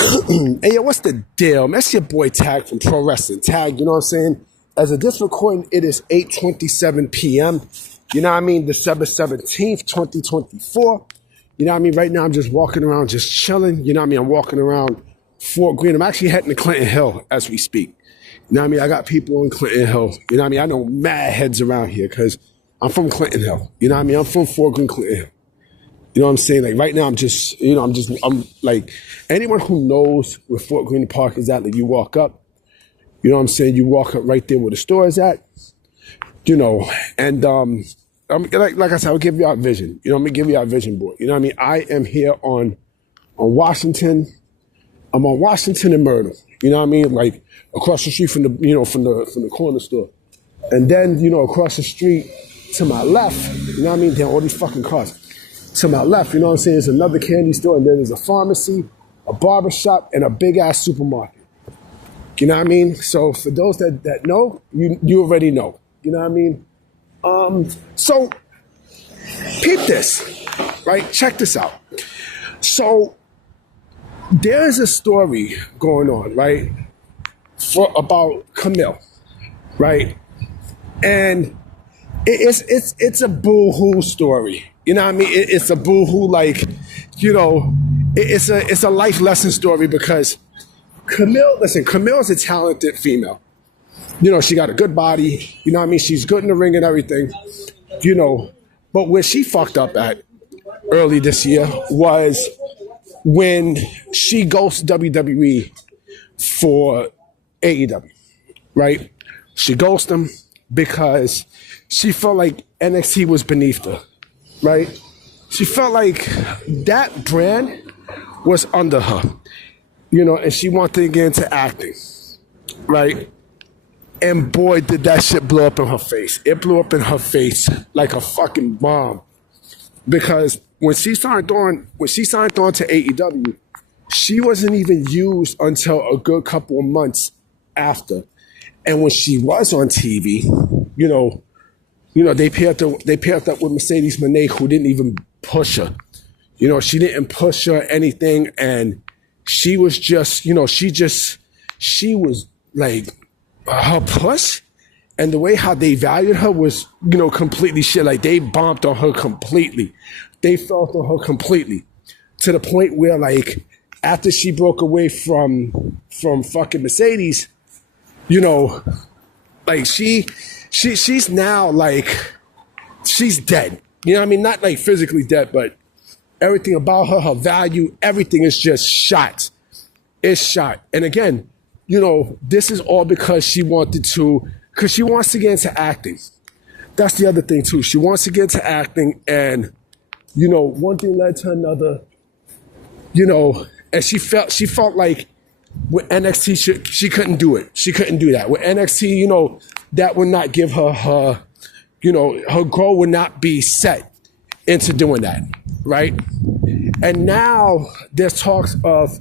Hey, yo, what's the deal? That's your boy Tag from Pro Wrestling. Tag, you know what I'm saying? As of this recording, it is 8:27 p.m. You know what I mean? December 17th, 2024. You know what I mean? Right now, I'm just walking around, just chilling. You know what I mean? I'm walking around Fort Greene. I'm actually heading to Clinton Hill as we speak. You know what I mean? I got people in Clinton Hill. You know what I mean? I know mad heads around here because I'm from Clinton Hill. You know what I mean? I'm from Fort Greene, Clinton Hill. You know what I'm saying? Like right now, I'm like, anyone who knows where Fort Greene Park is at, like you walk up, you know what I'm saying? You walk up right there where the store is at, you know, and I'm like I said, I'll give you our vision. You know, I'm gonna give you our vision board. You know what I mean? I am here on Washington. I'm on Washington and Myrtle. You know what I mean? Like across the street from the corner store. And then, you know, across the street to my left, you know what I mean? There are all these fucking cars. To my left, you know what I'm saying, there's another candy store, and then there's a pharmacy, a barber shop, and a big-ass supermarket. You know what I mean? So for those that know, you already know. You know what I mean? So peep this, right? Check this out. So there is a story going on, right, about Kamille, right? And it's a boo-hoo story. You know what I mean? It's a boo-hoo, like, you know, it's a life lesson story because Camille is a talented female. You know, she got a good body. You know what I mean? She's good in the ring and everything, you know. But where she fucked up at early this year was when she ghosted WWE for AEW, right? She ghosted them because she felt like NXT was beneath her. Right? She felt like that brand was under her, you know, and she wanted to get into acting, right? And boy, did that shit blow up in her face. It blew up in her face like a fucking bomb. Because when she signed on to AEW, she wasn't even used until a good couple of months after. And when she was on TV, you know, they paired up with Mercedes Moné, who didn't even push her. You know, she didn't push her anything, and she was just, you know, she was like, her push and the way how they valued her was, you know, completely shit. Like, they bombed on her completely. They felt on her completely. To the point where, like, after she broke away from fucking Mercedes, you know, like, she's now like, she's dead. You know what I mean? Not like physically dead, but everything about her value, everything is just shot. It's shot. And again, you know, this is all because she wants to get into acting. That's the other thing too. She wants to get into acting, and, you know, one thing led to another, you know, and she felt like with NXT, she couldn't do it. She couldn't do that. With NXT, you know, that would not give her, you know, her goal would not be set into doing that, right? And now there's talks of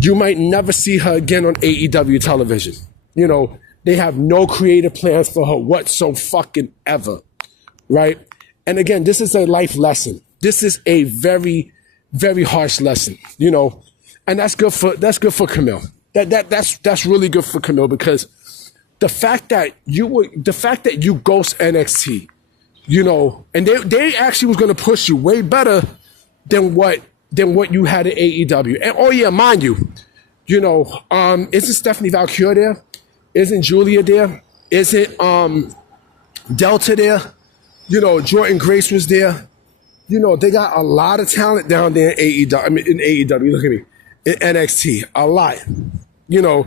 you might never see her again on AEW television. You know, they have no creative plans for her whatsoever, right? And again, this is a life lesson. This is a very, very harsh lesson, you know, and that's good for Kamille. That's really good for Kamille, because the fact that you ghost NXT, you know, and they actually was going to push you way better than what you had at AEW. And oh yeah, mind you, you know, isn't Stephanie Valkyrie there? Isn't Julia there? Isn't Delta there? You know, Jordan Grace was there. You know, they got a lot of talent down there in AEW. I mean, in AEW, look at me, in NXT, a lot. You know,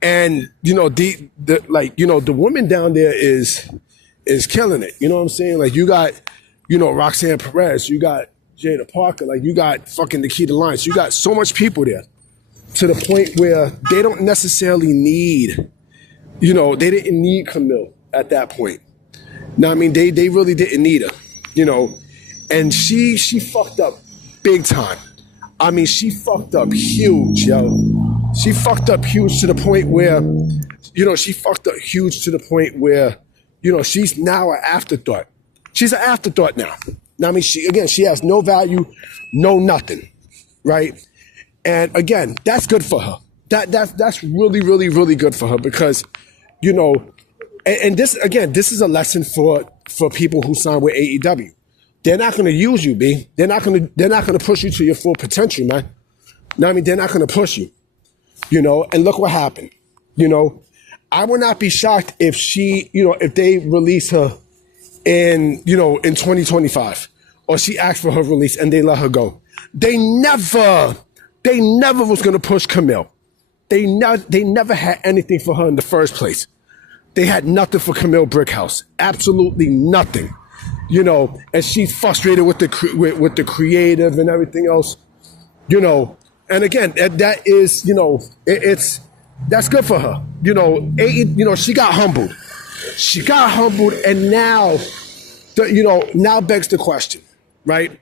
and you know the woman down there is killing it. You know what I'm saying? Like, you got, you know, Roxanne Perez, you got Jada Parker, like, you got fucking Nikita Lyons. You got so much people there, to the point where they don't necessarily need, you know, they didn't need Kamille at that point. Now, I mean, they really didn't need her, you know, and she fucked up big time. I mean, she fucked up huge, yo. She fucked up huge to the point where, you know, you know, she's now an afterthought. She's an afterthought now. Now, I mean, she has no value, no nothing, right? And again, that's good for her. That's really, really, really good for her because, you know, and this again, this is a lesson for people who sign with AEW. They're not going to use you, B. They're not going to push you to your full potential, man. No, I mean, they're not going to push you, you know. And look what happened, you know. I would not be shocked if she, you know, if they release her in, you know, in 2025, or she asked for her release and they let her go. They never was going to push Kamille. They never had anything for her in the first place. They had nothing for Kamille Brickhouse. Absolutely nothing. You know, and she's frustrated with the creative and everything else. You know, and again, that is, you know, that's good for her. You know, she got humbled. She got humbled, and now, now begs the question, right?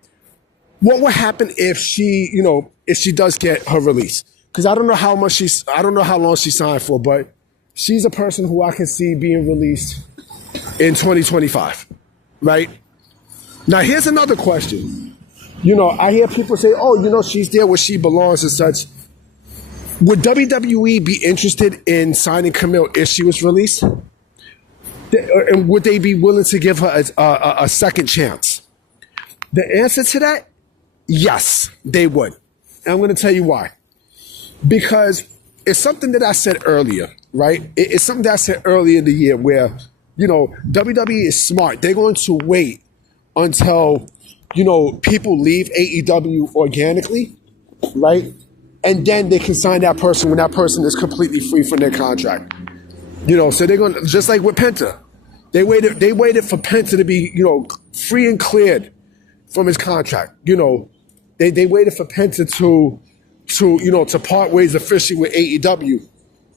What would happen if she, you know, if she does get her release? Because I don't know how long she signed for, but she's a person who I can see being released in 2025, right? Now, here's another question. You know, I hear people say, oh, you know, she's there where she belongs and such. Would WWE be interested in signing Kamille if she was released? And would they be willing to give her a second chance? The answer to that, yes, they would. And I'm going to tell you why. Because it's something that I said earlier, right? It's something that I said earlier in the year where, you know, WWE is smart. They're going to wait until, you know, people leave AEW organically, right? And then they can sign that person when that person is completely free from their contract. You know, so they're going to, just like with Penta, they waited for Penta to be, you know, free and cleared from his contract. You know, they waited for Penta to you know, to part ways officially with AEW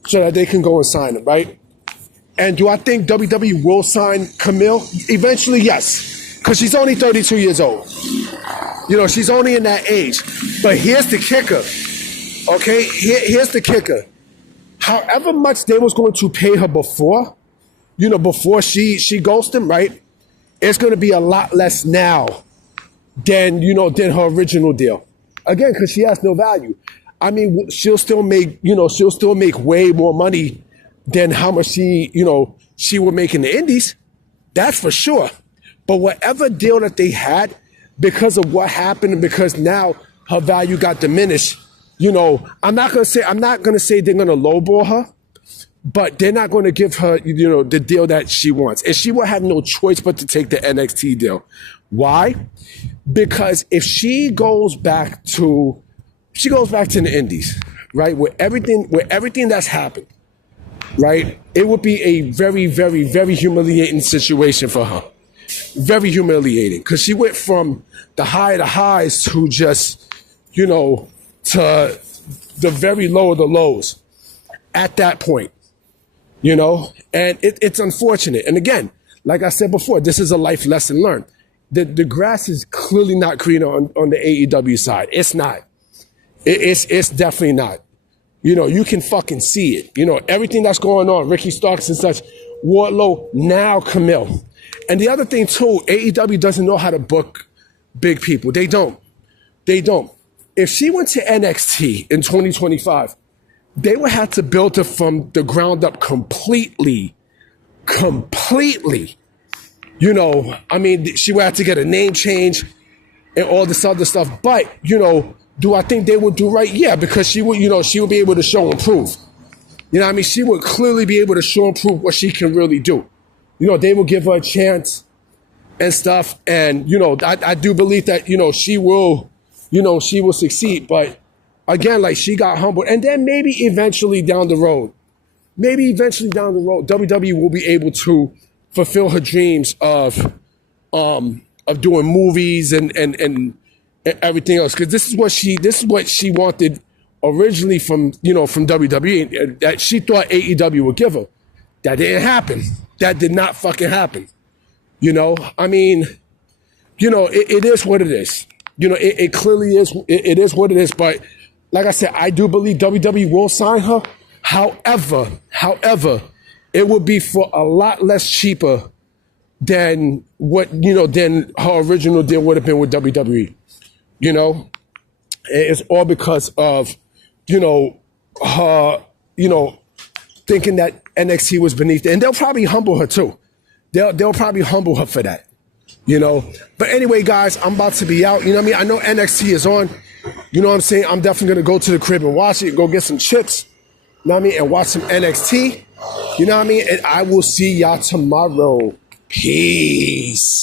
so that they can go and sign him, right? And do I think WWE will sign Kamille? Eventually, yes, because she's only 32 years old. You know, she's only in that age. But here's the kicker, okay? Here's the kicker. However much they was going to pay her before, you know, before she ghosted him, right? It's going to be a lot less now than her original deal. Again, because she has no value. I mean, she'll still make way more money than how much she would make in the indies. That's for sure. But whatever deal that they had, because of what happened and because now her value got diminished, you know, I'm not gonna say they're gonna lowball her, but they're not going to give her, you know, the deal that she wants. And she will have no choice but to take the NXT deal. Why? Because if she goes back to the indies, right, with everything that's happened, right, it would be a very, very, very humiliating situation for her. Very humiliating. Because she went from the highs to just, you know, to the very low of the lows at that point. You know, and it's unfortunate. And again, like I said before, this is a life lesson learned. The grass is clearly not greener on the AEW side. It's not. It's definitely not. You know, you can fucking see it. You know, everything that's going on, Ricky Starks and such, Wardlow, now Kamille. And the other thing too, AEW doesn't know how to book big people. They don't. If she went to NXT in 2025, they would have to build her from the ground up completely. You know, I mean, she would have to get a name change and all this other stuff. But, you know, do I think they would do right? Yeah, because she would be able to show and prove. You know what I mean? She would clearly be able to show and prove what she can really do. You know, they will give her a chance and stuff. And, you know, I do believe that, you know, she will succeed. But again, like, she got humbled. And then maybe eventually down the road, WWE will be able to fulfill her dreams of doing movies and everything else. Because this is what she wanted originally from WWE, that she thought AEW would give her. That didn't happen. That did not fucking happen. You know, I mean, you know, it is what it is. You know, it clearly is. It is what it is. But like I said, I do believe WWE will sign her. However, it would be for a lot less cheaper than her original deal would have been with WWE. You know, It's all because of, you know, her, you know, thinking that NXT was beneath it. And they'll probably humble her too. They'll probably humble her for that, you know. But anyway, guys, I'm about to be out. You know what I mean? I know NXT is on. You know what I'm saying? I'm definitely going to go to the crib and watch it, go get some chips, you know what I mean, and watch some NXT. You know what I mean? And I will see y'all tomorrow. Peace.